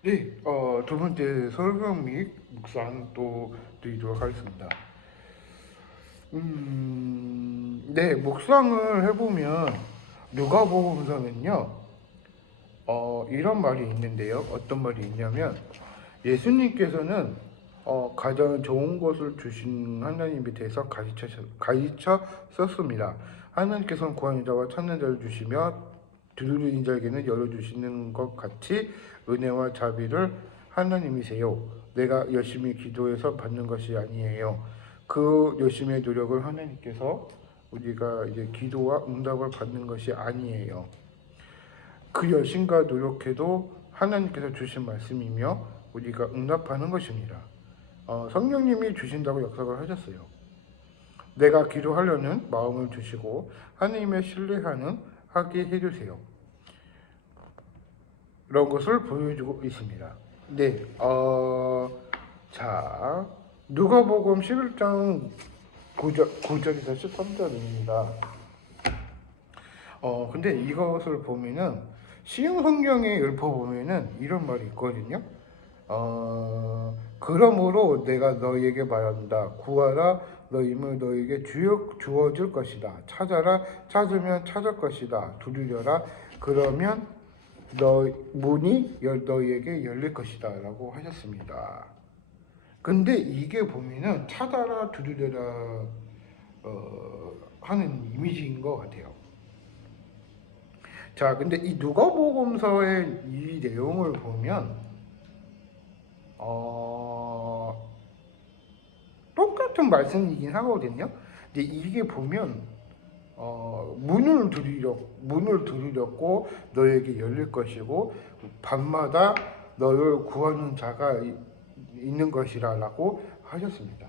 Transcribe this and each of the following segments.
네, 두 번째 설명 및 묵상 또 드리도록 하겠습니다. 네, 묵상을 해보면 누가복음서는요, 이런 말이 있는데요. 어떤 말이 있냐면 예수님께서는 가장 좋은 것을 주신 하나님에 대해서 가르쳤습니다. 하나님께서는 구하는 자와 찾는 자를 주시며 두드리는 자에게는 열어주시는 것 같이 은혜와 자비를 하나님이세요. 내가 열심히 기도해서 받는 것이 아니에요. 그 열심의 노력을 하나님께서 우리가 이제 기도와 응답을 받는 것이 아니에요. 그 열심과 노력해도 하나님께서 주신 말씀이며 우리가 응답하는 것입니다. 성령님이 주신다고 약속을 하셨어요. 내가 기도하려는 마음을 주시고 하나님의 신뢰하는 하게 해주세요. 이런 것을 보여주고 있습니다. 네, 자, 누가복음 11장 9절에서 13절입니다. 근데 이것을 보면은 시흥 성경에 읊어보면은 이런 말이 있거든요. 그러므로 내가 너희에게 말한다. 구하라, 너희는 너희에게 주어질 것이다. 찾아라, 찾으면 찾을 것이다. 두드려라, 그러면 문이 너희에게 열릴 것이다. 라고 하셨습니다. 근데 이게 보면은 찾아라, 두드려라 하는 이미지인 것 같아요. 자, 근데 이 누가복음서의 이 내용을 보면 똑같은 말씀이긴 하거든요. 근데 이게 보면 문을 두드렸고 너에게 열릴 것이고 밤마다 너를 구하는 자가 있는 것이라고 하셨습니다.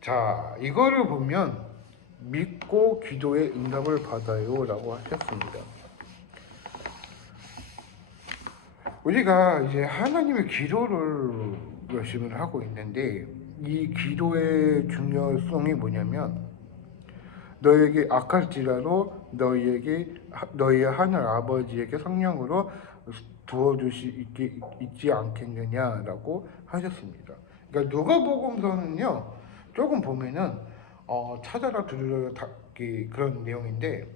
자, 이거를 보면 믿고 기도의 응답을 받아요라고 하셨습니다. 우리가 이제 하나님의 기도를 열심히 하고 있는데 이 기도의 중요성이 뭐냐면 너에게 악할지라도 너희의 하늘 아버지에게 성령으로 있지 않겠느냐라고 하셨습니다. 그러니까 누가복음서는요 조금 보면은 찾아라 두드려라 그런 내용인데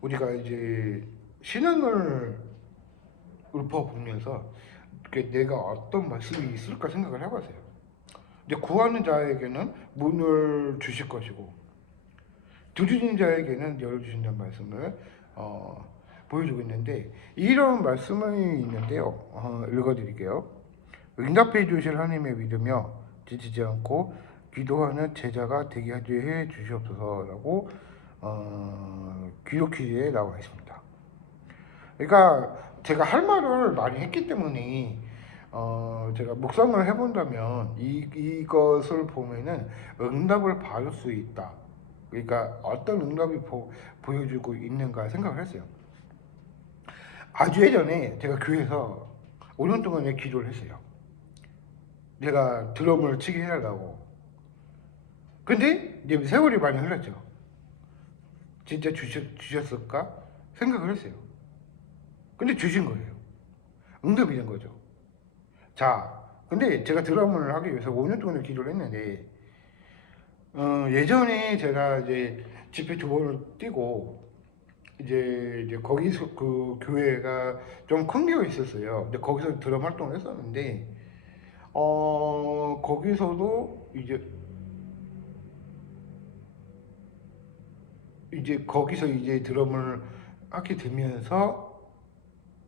우리가 이제 신앙을 읊어보면서 내가 어떤 말씀이 있을까 생각을 해보세요. 이제 구하는 자에게는 문을 주실 것이고 두드리는 자에게는 열어주신다는 말씀을 보여주고 있는데 이런 말씀이 있는데요. 읽어드릴게요. 응답해 주실 하나님의 믿으며 지치지 않고 기도하는 제자가 되게 해 주시옵소서라고 기독기에 나와 있습니다. 그러니까 제가 할 말을 많이 했기 때문에 제가 묵상을 해본다면 이것을 보면은 응답을 받을 수 있다. 그러니까 어떤 응답이 보여주고 있는가 생각을 했어요. 아주 예전에 제가 교회에서 5년 동안에 기도를 했어요. 제가 드럼을 치게 해달라고. 근데 이제 세월이 많이 흘렀죠. 진짜 주셨을까 생각을 했어요. 근데 주신 거예요. 응답이 된 거죠. 자, 근데 제가 드럼을 하기 위해서 5년 동안 기도를 했는데, 예전에 제가 이제 집회 2번을 뛰고, 이제 거기서 그 교회가 좀 큰 교회 있었어요. 근데 거기서 드럼 활동을 했었는데, 거기서도 이제 거기서 이제 드럼을 하게 되면서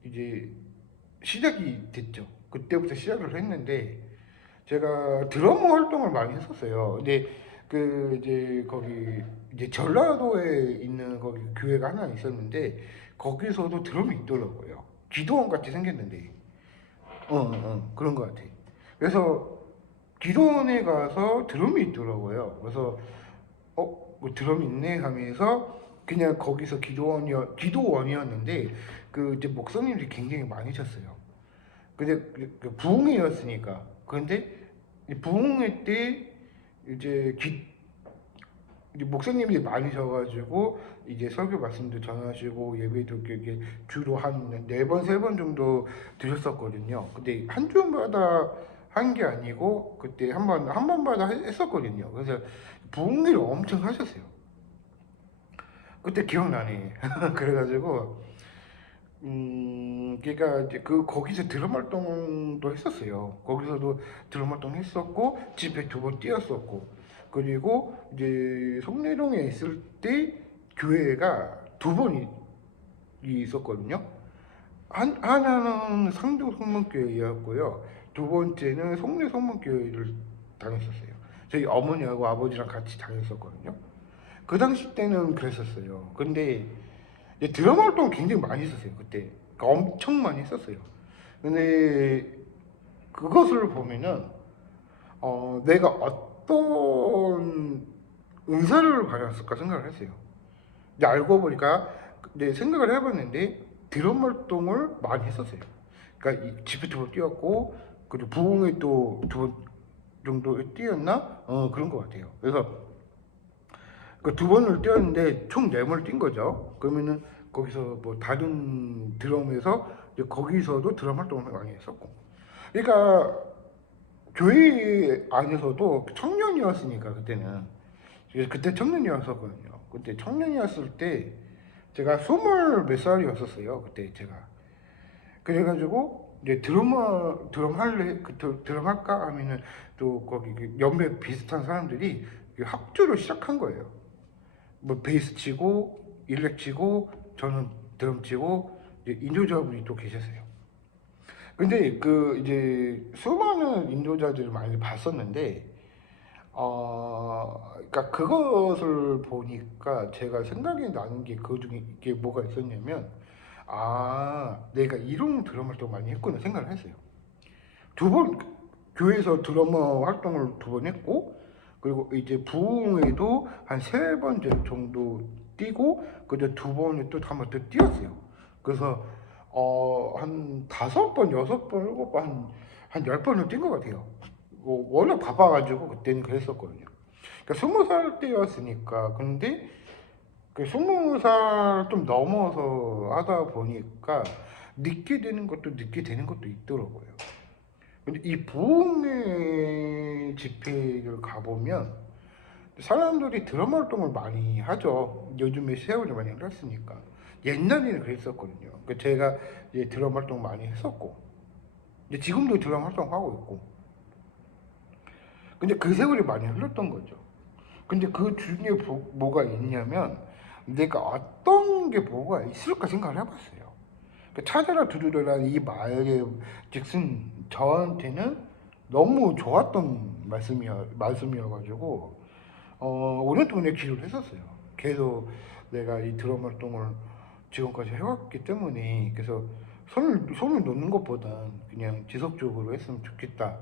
이제 시작이 됐죠. 그때부터 시작을 했는데 제가 드럼 활동을 많이 했었어요. 근데 그 이제 거기 이제 전라도에 있는 거기 교회가 하나 있었는데 거기서도 드럼이 있더라고요. 기도원 같이 생겼는데 그런 것 같아. 그래서 기도원에 가서 드럼이 있더라고요. 그래서 뭐 드럼이 있네 하면서 그냥 거기서 기도원이었는데 그 이제 목사님들이 굉장히 많이 셨어요. 근데 부흥회였으니까. 그런데 부흥회 때 이제 이제 목사님이 많으셔가지고 이제 설교 말씀도 전하시고 예배도 이렇게 주로 한 4번, 3번 정도 드렸었거든요. 근데 한 주마다 한 게 아니고 그때 한 번마다 했었거든요. 그래서 부흥회를 엄청 하셨어요. 그때 기억나네. 그래가지고 그러니까 이제 거기서 드럼 활동도 했었어요. 거기서도 드럼 활동 했었고 집회 2번 뛰었었고 그리고 이제 성내동에 있을 때 교회가 2번이 있었거든요. 하나는 상동 성문교회였고요. 2번째는 송내 성문교회를 다녔었어요. 저희 어머니하고 아버지랑 같이 다녔었거든요. 그 당시 때는 그랬었어요. 근데 이제 드럼 활동 굉장히 많이 했었어요. 그때 그러니까 엄청 많이 했었어요. 근데 그것을 보면은 내가 어떤 은사를 받았을까 생각을 했어요. 이제 알고 보니까 이제 생각을 해봤는데 드럼 활동을 많이 했었어요. 그러니까 이 집회 2번 뛰었고 그리고 부흥회 또 2번 정도 뛰었나? 그런 것 같아요. 그래서 그 2번을 뛰었는데 총 4번을 뛴 거죠. 그러면은 거기서 뭐 다른 드럼에서 이제 거기서도 드럼 활동을 많이 했었고. 그러니까 교회 안에서도 청년이었으니까 그때는 그때 청년이었었거든요. 그때 청년이었을 때 제가 20몇 살이었었어요. 그때 제가 그래가지고 이제 드럼 할래 드럼 할까 하면은 또 거기 연배 비슷한 사람들이 합주를 시작한 거예요. 뭐 베이스 치고 일렉 치고 저는 드럼 치고 이제 인도자분이 또 계셨어요. 근데 그 이제 수많은 인도자들을 많이 봤었는데 그러니까 그것을 보니까 제가 생각이 나는 게 그 중에 이게 뭐가 있었냐면 내가 이런 드럼 활동 많이 했구나 생각을 했어요. 2번 교회에서 드러머 활동을 2번 했고 그리고 이제 부흥회도 한 3번 정도 뛰고 그때 2번에 또 한 번 더 뛰었어요. 그래서 한 5번, 6번, 7번, 한 10번을 뛴 것 같아요. 워낙 바빠가지고 그때는 그랬었거든요. 그러니까 20살 때였으니까 근데 그 20살 좀 넘어서 하다 보니까 늦게 되는 것도 늦게 되는 것도 있더라고요. 근데 이 부흥회 집회를 가보면 사람들이 드럼 활동을 많이 하죠. 요즘에 세월이 많이 흘렀으니까. 옛날에는 그랬었거든요. 그 제가 이제 드럼 활동 많이 했었고, 이제 지금도 드럼 활동하고 있고. 근데 그 세월이 많이 흘렀던 거죠. 근데 그 중에 뭐가 있냐면 내가 어떤 게 뭐가 있을까 생각을 해봤어요. 찾아라 들으라 이 말의 즉슨 저한테는 너무 좋았던 말씀이어가지고 오랫동안 기도를 했었어요. 계속 내가 이 드럼 활동을 지금까지 해왔기 때문에 그래서 손을 놓는 것보단 그냥 지속적으로 했으면 좋겠다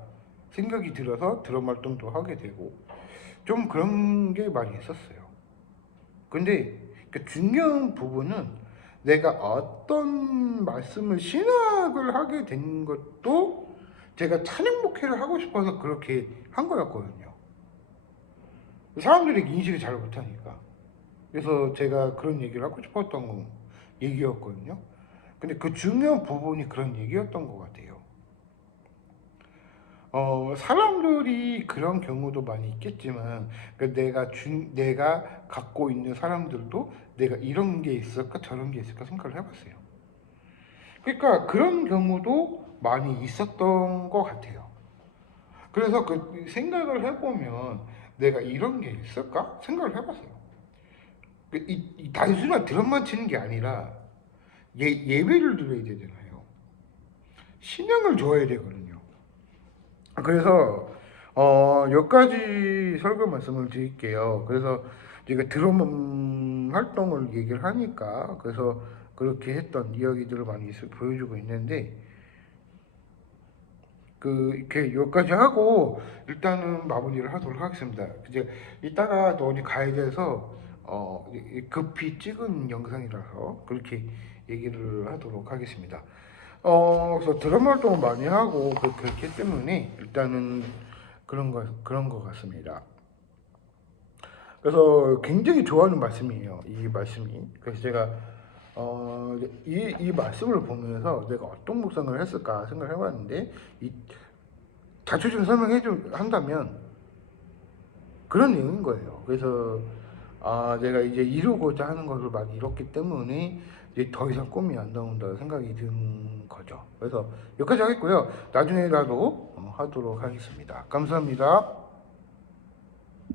생각이 들어서 드럼 활동도 하게 되고 좀 그런 게 많이 있었어요. 근데 그 중요한 부분은 내가 어떤 말씀을 신학을 하게 된 것도 제가 찬양 목회를 하고 싶어서 그렇게 한 거였거든요. 사람들이 인식을 잘 못하니까. 그래서 제가 그런 얘기를 하고 싶었던 얘기였거든요. 근데 그 중요한 부분이 그런 얘기였던 것 같아요. 사람들이 그런 경우도 많이 있겠지만, 내가 갖고 있는 사람들도 내가 이런 게 있을까, 저런 게 있을까 생각을 해봤어요. 그러니까 그런 경우도 많이 있었던 것 같아요. 그래서 그 생각을 해보면 내가 이런 게 있을까 생각을 해봤어요. 이 단순한 드럼만 치는 게 아니라 예배를 드려야 되잖아요. 신앙을 줘야 되거든요. 그래서 몇 가지 설교 말씀을 드릴게요. 그래서 제가 드럼 활동을 얘기를 하니까 그래서 그렇게 했던 이야기들을 많이 보여주고 있는데 이렇게 여기까지 하고 일단은 마무리를 하도록 하겠습니다. 이제 이따가 또 어디 가야 돼서 급히 찍은 영상이라서 그렇게 얘기를 하도록 하겠습니다. 그래서 드럼 활동을 많이 하고 그렇기 때문에 일단은 그런 거 같습니다. 그래서 굉장히 좋아하는 말씀이에요. 이 말씀이. 그래서 제가 이 말씀을 보면서 내가 어떤 묵상을 했을까 생각을 해봤는데 이 자초지종 설명해 한다면 그런 내용인 거예요. 그래서 내가 이제 이루고자 하는 것을 많이 이뤘기 때문에 이제 더 이상 꿈이 안 나온다 생각이 든 거죠. 그래서 여기까지 하겠고요. 나중에라도 하도록 하겠습니다. 감사합니다.